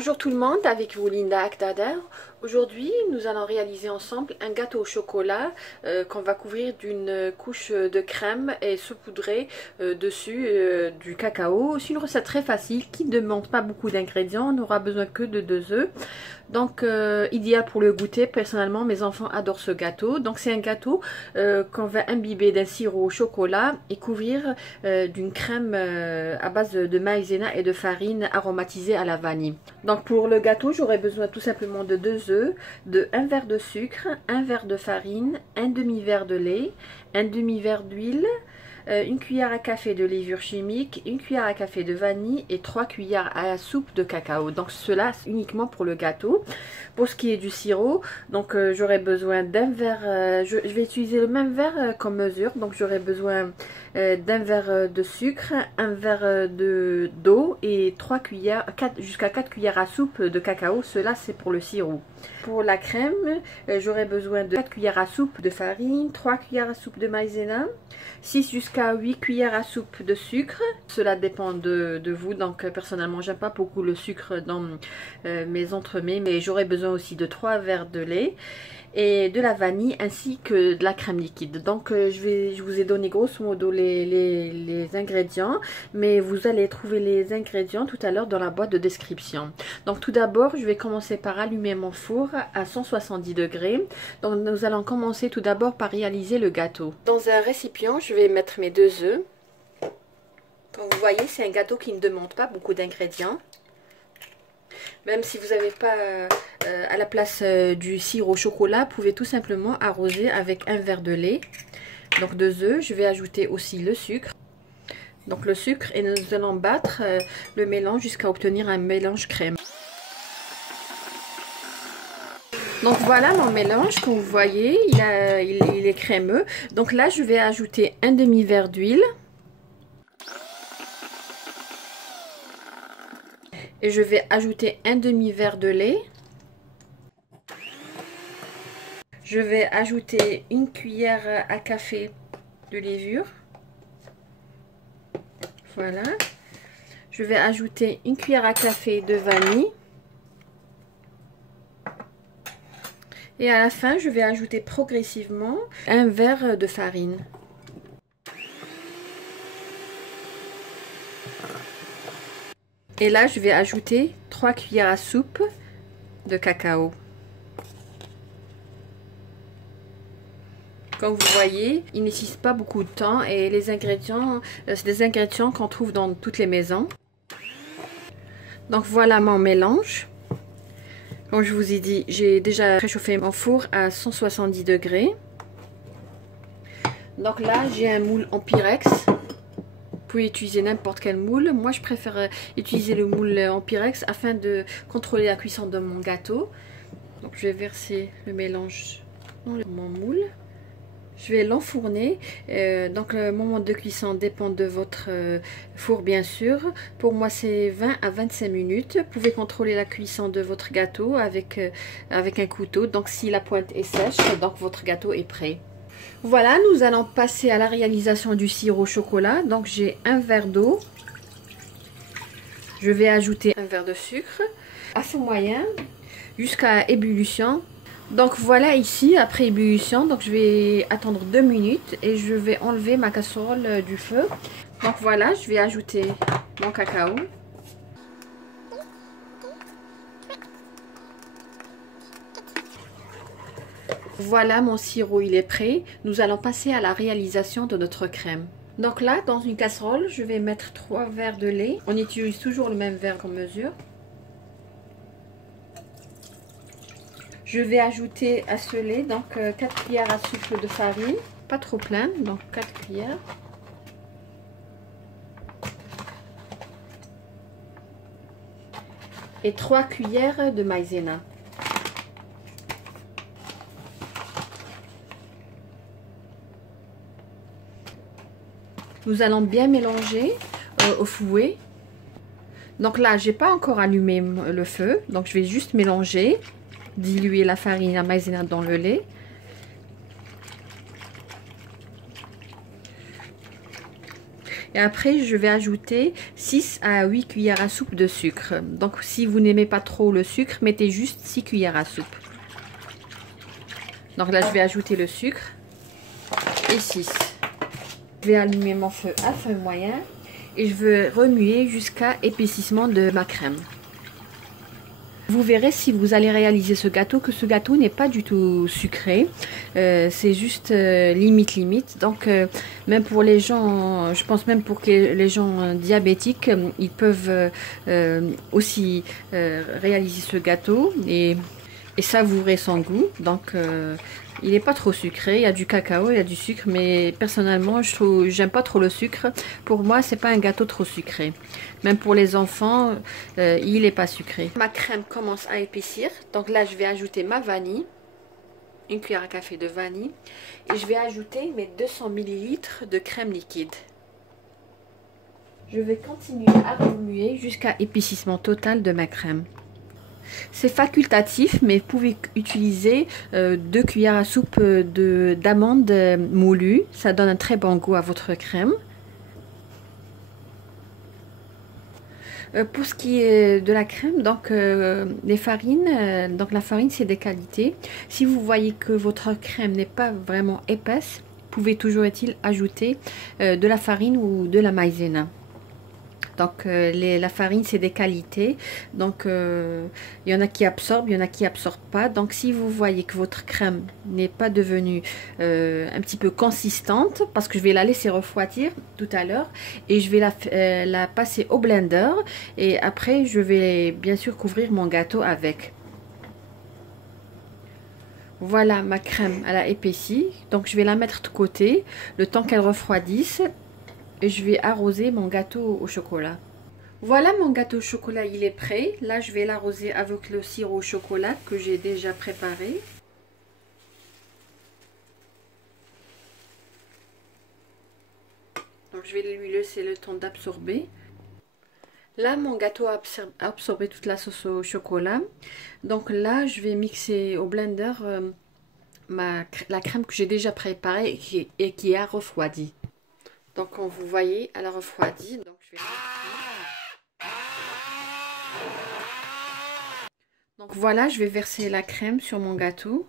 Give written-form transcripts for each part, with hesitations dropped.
Bonjour tout le monde, avec vous Linda Akdader. Aujourd'hui, nous allons réaliser ensemble un gâteau au chocolat qu'on va couvrir d'une couche de crème et saupoudrer dessus du cacao. C'est une recette très facile qui ne demande pas beaucoup d'ingrédients. On n'aura besoin que de 2 œufs. Donc, idéal pour le goûter. Personnellement, mes enfants adorent ce gâteau. Donc, c'est un gâteau qu'on va imbiber d'un sirop au chocolat et couvrir d'une crème à base de maïzena et de farine aromatisée à la vanille. Donc, pour le gâteau, j'aurai besoin tout simplement de 2 œufs, de 1 verre de sucre, 1 verre de farine, un demi-verre de lait, un demi-verre d'huile, 1 cuillère à café de levure chimique, 1 cuillère à café de vanille et 3 cuillères à soupe de cacao. Donc cela uniquement pour le gâteau. Pour ce qui est du sirop, donc j'aurai besoin d'un verre, je vais utiliser le même verre comme mesure. Donc j'aurai besoin d'un verre de sucre, un verre d'eau et 3 cuillères, jusqu'à 4 cuillères à soupe de cacao. Cela c'est pour le sirop. Pour la crème, j'aurai besoin de 4 cuillères à soupe de farine, 3 cuillères à soupe de maïzena, 6 jusqu'à 8 cuillères à soupe de sucre. Cela dépend de vous. Donc personnellement, j'aime pas beaucoup le sucre dans mes entremets, mais j'aurai besoin aussi de 3 verres de lait et de la vanille ainsi que de la crème liquide. Donc je vous ai donné grosso modo les ingrédients, mais vous allez trouver les ingrédients tout à l'heure dans la boîte de description. Donc tout d'abord, je vais commencer par allumer mon four à 170 degrés. Donc nous allons commencer tout d'abord par réaliser le gâteau. Dans un récipient, je vais mettre mes 2 œufs. Comme vous voyez, c'est un gâteau qui ne demande pas beaucoup d'ingrédients. Même si vous n'avez pas à la place du sirop au chocolat, vous pouvez tout simplement arroser avec 1 verre de lait. Donc 2 œufs, je vais ajouter aussi le sucre. Donc le sucre, et nous allons battre le mélange jusqu'à obtenir un mélange crème. Donc voilà mon mélange, comme vous voyez, il est crémeux. Donc là, je vais ajouter un demi-verre d'huile. Et je vais ajouter un demi-verre de lait. Je vais ajouter 1 cuillère à café de levure. Voilà. Je vais ajouter 1 cuillère à café de vanille. Et à la fin, je vais ajouter progressivement 1 verre de farine. Et là, je vais ajouter 3 cuillères à soupe de cacao. Comme vous voyez, il ne nécessite pas beaucoup de temps et les ingrédients, c'est des ingrédients qu'on trouve dans toutes les maisons. Donc voilà mon mélange. Comme je vous ai dit, j'ai déjà préchauffé mon four à 170 degrés. Donc là, j'ai un moule en Pyrex. Vous pouvez utiliser n'importe quel moule. Moi, je préfère utiliser le moule en Pyrex afin de contrôler la cuisson de mon gâteau. Donc, je vais verser le mélange dans mon moule. Je vais l'enfourner. Donc, le moment de cuisson dépend de votre four, bien sûr. Pour moi, c'est 20 à 25 minutes. Vous pouvez contrôler la cuisson de votre gâteau avec un couteau. Donc, si la pointe est sèche, donc votre gâteau est prêt. Voilà, nous allons passer à la réalisation du sirop au chocolat. Donc j'ai un verre d'eau. Je vais ajouter un verre de sucre à feu moyen jusqu'à ébullition. Donc voilà ici, après ébullition, donc je vais attendre 2 minutes et je vais enlever ma casserole du feu. Donc voilà, je vais ajouter mon cacao. Voilà, mon sirop, il est prêt. Nous allons passer à la réalisation de notre crème. Donc là, dans une casserole, je vais mettre 3 verres de lait. On utilise toujours le même verre comme mesure. Je vais ajouter à ce lait donc 4 cuillères à soupe de farine. Pas trop plein, donc 4 cuillères. Et 3 cuillères de maïzena. Nous allons bien mélanger au fouet. Donc là, j'ai pas encore allumé le feu. Donc je vais juste mélanger, diluer la farine à maïzena dans le lait. Et après, je vais ajouter 6 à 8 cuillères à soupe de sucre. Donc, si vous n'aimez pas trop le sucre, mettez juste 6 cuillères à soupe. Donc là, je vais ajouter le sucre et 6. Je vais allumer mon feu à feu moyen et je vais remuer jusqu'à épaississement de ma crème. Vous verrez si vous allez réaliser ce gâteau que ce gâteau n'est pas du tout sucré, c'est juste limite. Donc même pour les gens, je pense même pour que les gens diabétiques, ils peuvent aussi réaliser ce gâteau et savourer son goût. Donc il n'est pas trop sucré, il y a du cacao, il y a du sucre, mais personnellement j'aime pas trop le sucre. Pour moi c'est pas un gâteau trop sucré. Même pour les enfants, il n'est pas sucré. Ma crème commence à épaissir, donc là je vais ajouter ma vanille, une cuillère à café de vanille, et je vais ajouter mes 200 ml de crème liquide. Je vais continuer à remuer jusqu'à épaississement total de ma crème. C'est facultatif, mais vous pouvez utiliser 2 cuillères à soupe d'amandes moulues. Ça donne un très bon goût à votre crème. Pour ce qui est de la crème, donc les farines, donc la farine c'est des qualités. Si vous voyez que votre crème n'est pas vraiment épaisse, vous pouvez toujours ajouter de la farine ou de la maïzena. Donc la farine c'est des qualités, donc il y en a qui absorbent, il y en a qui absorbent pas. Donc si vous voyez que votre crème n'est pas devenue un petit peu consistante, parce que je vais la laisser refroidir tout à l'heure et je vais la passer au blender et après je vais bien sûr couvrir mon gâteau avec. Voilà, ma crème elle a épaissi, donc je vais la mettre de côté le temps qu'elle refroidisse. Et je vais arroser mon gâteau au chocolat. Voilà, mon gâteau au chocolat, il est prêt. Là, je vais l'arroser avec le sirop au chocolat que j'ai déjà préparé. Donc, je vais lui laisser le temps d'absorber. Là, mon gâteau a absorbé toute la sauce au chocolat. Donc là, je vais mixer au blender la crème que j'ai déjà préparée et qui a refroidi. Donc, comme vous voyez, elle a refroidi. Donc, je vais donc voilà, je vais verser la crème sur mon gâteau.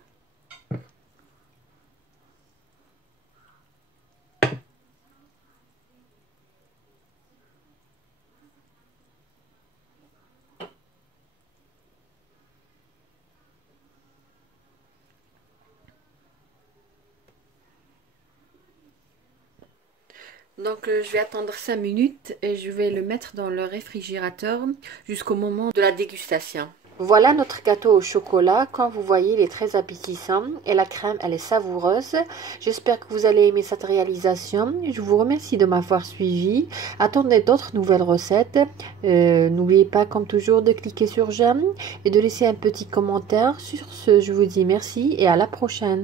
Donc je vais attendre 5 minutes et je vais le mettre dans le réfrigérateur jusqu'au moment de la dégustation. Voilà notre gâteau au chocolat. Comme vous voyez, il est très appétissant et la crème, elle est savoureuse. J'espère que vous allez aimer cette réalisation. Je vous remercie de m'avoir suivi. Attendez d'autres nouvelles recettes. N'oubliez pas, comme toujours, de cliquer sur j'aime et de laisser un petit commentaire. Sur ce, je vous dis merci et à la prochaine.